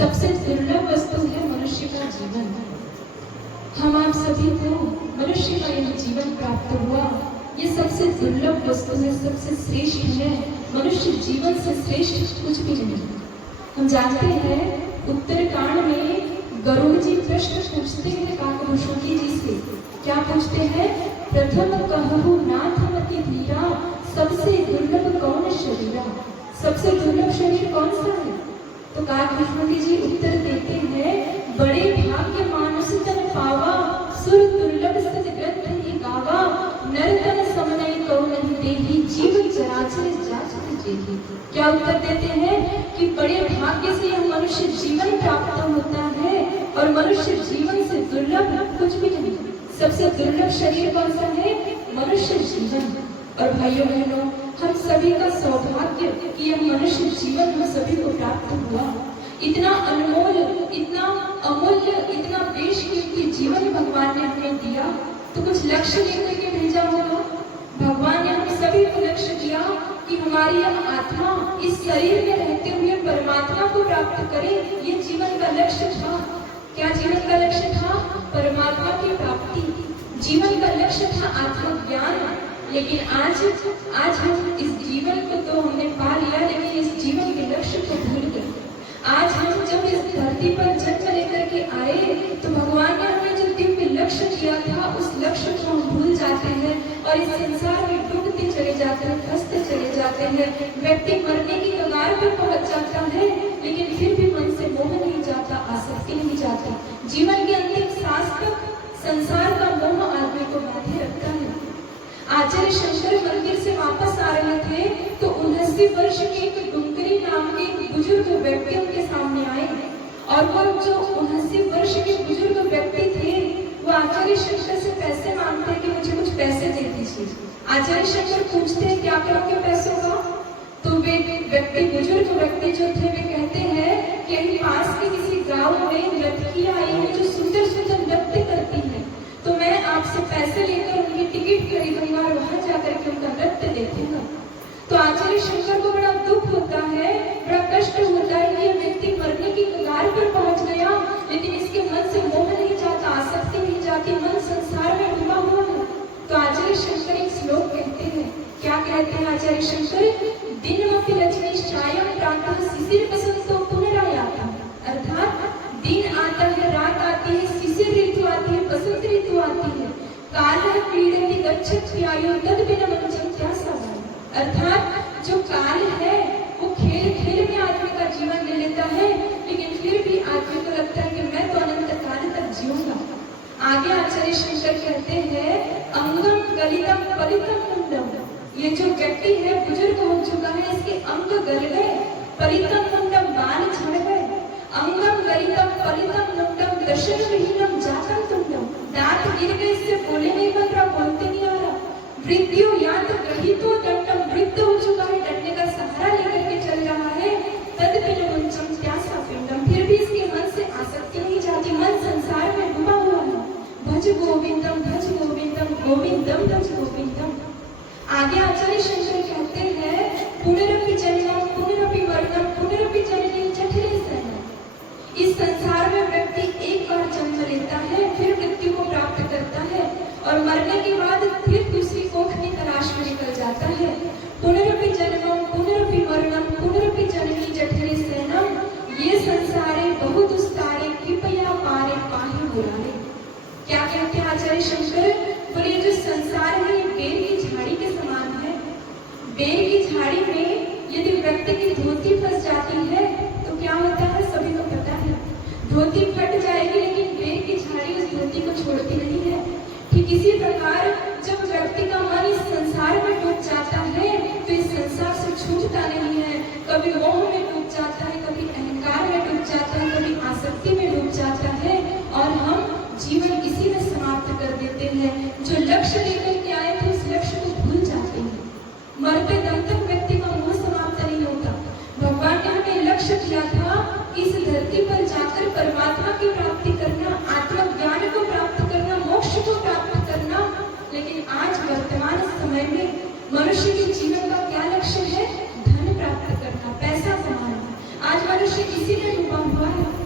सबसे दुर्लभ वस्तु है मनुष्य का जीवन। हम आप सभी को मनुष्य का यह जीवन प्राप्त हुआ, ये सबसे दुर्लभ वस्तु है, सबसे श्रेष्ठ है। मनुष्य जीवन से श्रेष्ठ कुछ भी नहीं। हम जानते हैं उत्तरकांड में गरुड़ जी प्रश्न पूछते हैं काकभूषुंडी जी से। क्या पूछते हैं? प्रथम कहु नाथमति धीरा, सबसे दुर्लभ कौन शरीरा। सबसे दुर्लभ शरीर कौन सा है? तो काकभूषुंडी जी उत्तर देते हैं, बड़े भाग्य मानुष तन पावा, सुर दुर्लभ सत ग्रंथ ही गावा, नर तन समनय कौ नहीं देहि, जीव चराचर जाचर जेहि। क्या उत्तर देते हैं कि बड़े भाग्य से यह मनुष्य जीवन प्राप्त होता है और मनुष्य जीवन से दुर्लभ कुछ भी नहीं। सबसे दुर्लभ शरीर कौन सा है? मनुष्य जीवन। और भाइयों बहनों, हम सभी का सौभाग्य कि यह मनुष्य जीवन हम सभी को प्राप्त हुआ। इतना अनमोल, इतना अमूल्य, इतना बेशकीमती जीवन भगवान ने हमें दिया, तो कुछ लक्ष्य लेकर के भेजा होगा। भगवान ने हम सभी को लक्ष्य दिया कि हमारी यह आत्मा इस शरीर में रहते हुए परमात्मा को प्राप्त करे। ये जीवन का लक्ष्य था। क्या जीवन का लक्ष्य था? परमात्मा की प्राप्ति। जीवन का लक्ष्य था आत्मज्ञान। लेकिन आज हम इस जीवन को तो हमने पा लिया, लेकिन इस जीवन के लक्ष्य को भूल गए। आज हम जब इस धरती पर जन्म लेकर के आए तो भगवान ने हमें जो दिव्य लक्ष्य दिया था, उस लक्ष्य को हम भूल जाते हैं और इस संसार में डूबते चले जाते हैं, फंसते चले जाते हैं। व्यक्ति मरने की कगार पर पहुंच जाता है, लेकिन फिर भी मन से मोह नहीं जाता, आसक्ति नहीं जाता। जीवन के अंतिम सांस तक संसार का मोह आदमी को बांधे रखता है। आचार्य शंकर मंदिर से वापस आ रहे थे तो 79 वर्ष के एक डुंगरी नाम के एक बुजुर्ग व्यक्ति उनके सामने आए और वो जो 79 वर्ष के बुजुर्ग व्यक्ति थे वो आचार्य शंकर से पैसे मांगते हैं कि मुझे कुछ पैसे दे दीजिए। आचार्य शंकर पूछते हैं क्या करोगे पैसों का? तो वे व्यक्ति, बुजुर्ग व्यक्ति जो थे, वे कहते हैं कि यही पास के किसी गाँव में नर्तकियां आई है जो सुंदर सुंदर नृत्य करती है, तो मैं आपसे पैसे लेकर उनकी टिकट खरीदूंगा और वहां जाकर के उनका नृत्य देखूंगा। तो आचार्य शंकर को बड़ा दुख होता है, बड़ा कष्ट होता है कि यह व्यक्ति मरने की कगार पर पहुंच गया, लेकिन इसके मन से मोह नहीं जाता, आसक्ति नहीं जाती, मन संसार में डूबा हुआ है। तो आचार्य शंकर एक श्लोक कहते हैं। क्या कहते हैं आचार्य शंकर? दिनमपि रजनी सायं प्रातः शिशिर बसंतो पुनरायाता। अर्थात दिन आता है, रात आती है, शिशिर ऋतु आती है, बसंत ऋतु आती है, काल क्रीडति गच्छति आयु तद बिना मंचम क्या सवाल। अर्थात जो काल है वो खेल खेल में आदमी का जीवन ले लेता है, लेकिन फिर भी आदमी को लगता है कि मैं तो अनंत काल तक जीऊंगा। आगे आचार्य शंकर कहते हैं, अंगम गलितम पलितम मुंडम। ये जो व्यक्ति है बुजुर्ग हो चुका है, इसके अंग गल गए, पलितम मुंडम, बाल झड़ गए। अंगम गलितम पलितम मुंडम दर्शन विहीनम जातम तुंडम। दांत गिर गए, इससे बोले नहीं बन रहा, बोलते नहीं आ रहा। वृद्धियो यात ग्रहितो दंडम, वृद्ध हो चुका है, डंडे का सहारा लेकर के चल रहा है। तद बिन वंचम प्यासा पिंडम, फिर भी इसके मन से आसक्ति नहीं जाती, मन संसार में डूबा हुआ है। भज गोविंदम भज गोविंदम, गोविंदम भज गोविंदम। आगे आचार्य शंकर कहते हैं, पुनरपि जन्मम पुनरपि मरणम पुनरपि जननी जठरे शयनम। इस संसार में व्यक्ति एक बार जन्म लेता है, फिर मृत्यु को प्राप्त करता है और मरने के बाद फिर दूसरी कोख की तलाश में निकल जाता है। पुनरपि जन्मम पुनरपि मरणम पुनरपि जननी जठरे शयनम। ये संसारे बहु दुस्तारे कृपया पारे पाहि मुरारे। क्या कहते हैं आचार्य शंकर? बोले जो संसार है ये बेर की झाड़ी के समान है। बेर की झाड़ी में यदि व्यक्ति की धोती फंस जाती है तो क्या होता है, सभी को पता है, धोती फट जाएगी, लेकिन बेर की झाड़ी उस धोती को छोड़ती नहीं है। ठीक इसी प्रकार जब व्यक्ति का मन इस संसार में डूब जाता है तो इस संसार से छूटता नहीं है। कभी मोह में डूब जाता है, कभी अहंकार में डूब जाता है, कभी आसक्ति में डूब जाता है और हम जीवन इसी में समाप्त कर देते हैं। जो लक्ष्य लेकर के आए थे उस लक्ष्य को भूल जाते हैं। मरते दम तक व्यक्ति का मोह समाप्त नहीं होता। भगवान ने हमें लक्ष्य दिया था इस धरती पर जाकर परमात्मा की प्राप्ति करना, आत्मज्ञान को प्राप्त करना, मोक्ष को प्राप्त करना। लेकिन आज वर्तमान समय में मनुष्य के जीवन का क्या लक्ष्य है? धन प्राप्त करना, पैसा कमाना। आज मनुष्य इसी में डूबा हुआ है।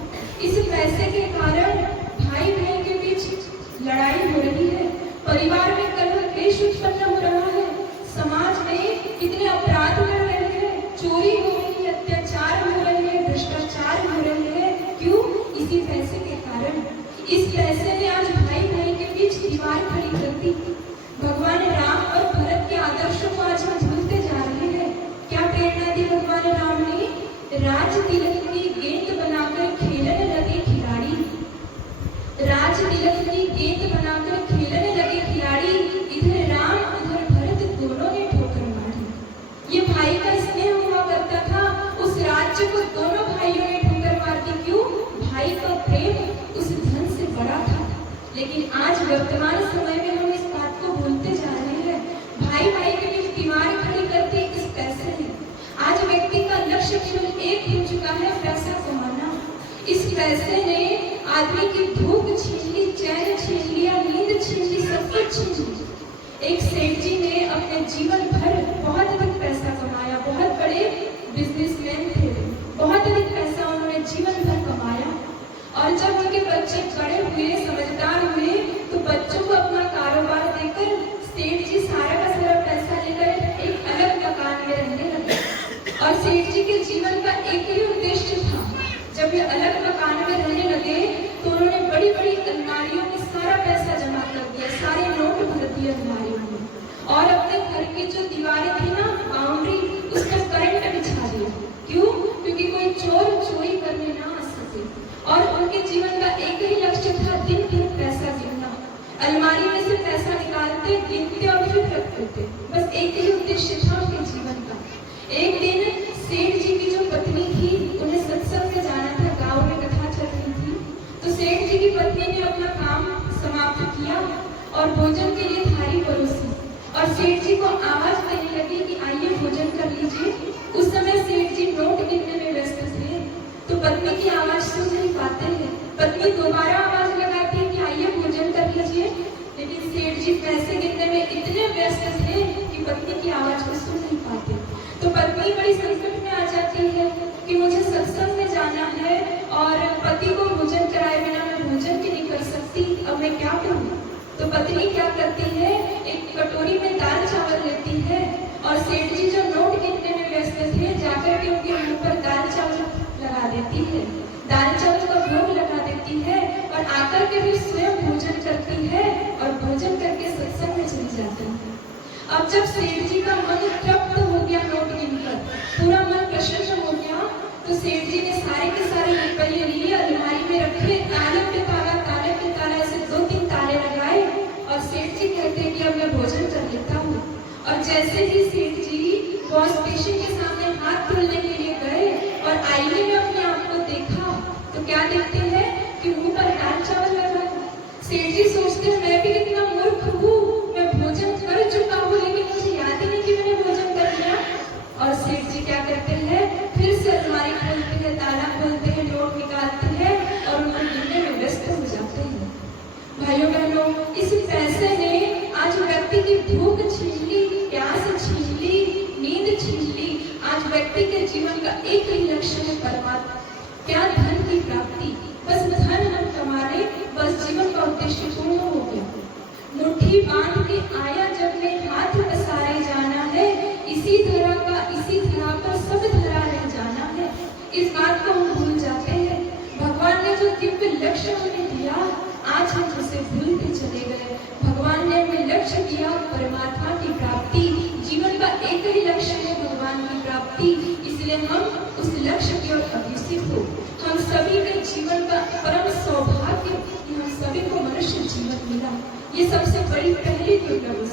वर्तमान समय में हम इस बात को भूलते जा रहे हैं। भाई भाई के बीच दीवार खड़ी करते इस पैसे ने। आज व्यक्ति का लक्ष्य केवल एक हो चुका है, पैसा कमाना। इस पैसे ने आदमी की भूख छीन ली, चैन छीन लिया, नींद छीन ली, सब कुछ छीन लिया। एक सेठ जी ने अपने जीवन भर बहुत अधिक पैसा कमाया, बहुत बड़े बिजनेसमैन थे, बहुत अधिक पैसा उन्होंने जीवन भर कमाया। और जब उनके बच्चे बड़े हुए, समझदार हुए, तो बच्चों को अपना कारोबार देकर सेठ जी सारा का सारा पैसा लेकर एक अलग मकान में रहने लगे। और सेठ जी के जीवन का एक ही उद्देश्य था। जब ये अलग मकान में रहने लगे तो उन्होंने बड़ी बड़ी अलमारियों में सारा पैसा जमा कर दिया, सारे नोट भर दिए अलमारियों में, और अपने घर की जो दीवारें थी ना, बाउंड्री, उस पर करंट बिछा दिया। क्यों? क्योंकि कोई चोर चोरी करने ना आ सके। और उनके जीवन का एक ही लक्ष्य था, दिन भर पैसा गिनना। अलमारी में से पैसा निकालते, गिनते और फिर रखते थे। बस एक ही उद्देश्य था उनके जीवन का। एक दिन सेठ जी की जो पत्नी थी, उन्हें सत्संग में जाना था, गांव में कथा चल रही थी। तो सेठ जी की पत्नी ने अपना काम समाप्त किया और भोजन के लिए थाली परोसी, और सेठ जी को आवाज देने लगी कि आइए भोजन कर लीजिए। उस समय सेठ जी नोट गिनने में व्यस्त थे, तो पत्नी की आवाज सुन नहीं पाते हैं। पत्नी दोबारा आवाज लगाती है कि आइए भोजन कर लीजिए, लेकिन सेठ जी पैसे गिनने में इतने व्यस्त थे कि पत्नी की आवाज को सुन नहीं पाते। तो पत्नी बड़ी संकट में आ जाती है कि मुझे सत्संग में जाना है और पति को भोजन कराए बिना मैं भोजन भी नहीं कर सकती, अब मैं क्या करूं? तो पत्नी क्या करती है, एक कटोरी में दाल चावल लेती है, और सेठ जी जो नोट गिनने में व्यस्त थे, जाकर के उनके मुंह पर दाल चावल लगा देती है, दाल चावल का भोग लगा देती है, और आकर के फिर स्वयं भोजन करती है और भोजन करके सत्संग में चली जाती है। अब जब सेठ जी का मन तृप्त हो गया नोट गिनकर, पूरा मन प्रसन्न हो गया, तो सेठ जी ने सारे के सारे रुपये लिए, अलमारी में रखे, ताले पे ताला, ऐसे 2-3 ताले लगाए, और सेठ जी कहते हैं कि अब मैं भोजन कर लेता हूँ। और जैसे ही सेठ जी वॉश बेसिन के सामने हाथ धुलने के लिए गए और आईने में अपने आप को देखा, तो क्या देखते हैं कि मुंह पर दाल चावल लगा। सेठ जी सोचते हैं मैं भी कितना मूर्ख हूँ, मैं भोजन कर चुका हूँ लेकिन मुझे याद ही नहीं कि मैंने भोजन कर लिया। और सेठ जी क्या करते हैं, फिर से अलमारी खोलते हैं, ताला खोलते हैं, नोट निकालते हैं और उनको गिनने में व्यस्त हो जाते हैं। भाइयों बहनों, इस पैसे ने आज व्यक्ति की भूख छीन ली, प्यास छीन ली, नींद छीन ली। आज व्यक्ति के जीवन का एक ही लक्ष्य है, परमात्मा, क्या धन की प्राप्ति। बस धन हम कमा ले, बस जीवन का उद्देश्य पूर्ण हो गया। मुट्ठी बांध के आया जब में हाथ पसारे जाना है, इसी तरह पर सब धरा रह जाना है। इस बात को हम भूल जाते हैं। भगवान ने जो दिव्य लक्ष्य हमें दिया, आज हम उसे भूलते चले गए। भगवान ने हमें लक्ष्य दिया परमात्मा की प्राप्ति। जीवन का एक ही लक्ष्य है, भगवान की प्राप्ति। इसलिए हम उस लक्ष्य की ओर अग्रसर हो। हम सभी के जीवन का परम सौभाग्य कि हम सभी को मनुष्य जीवन मिला। ये सबसे बड़ी पहली दुर्लभ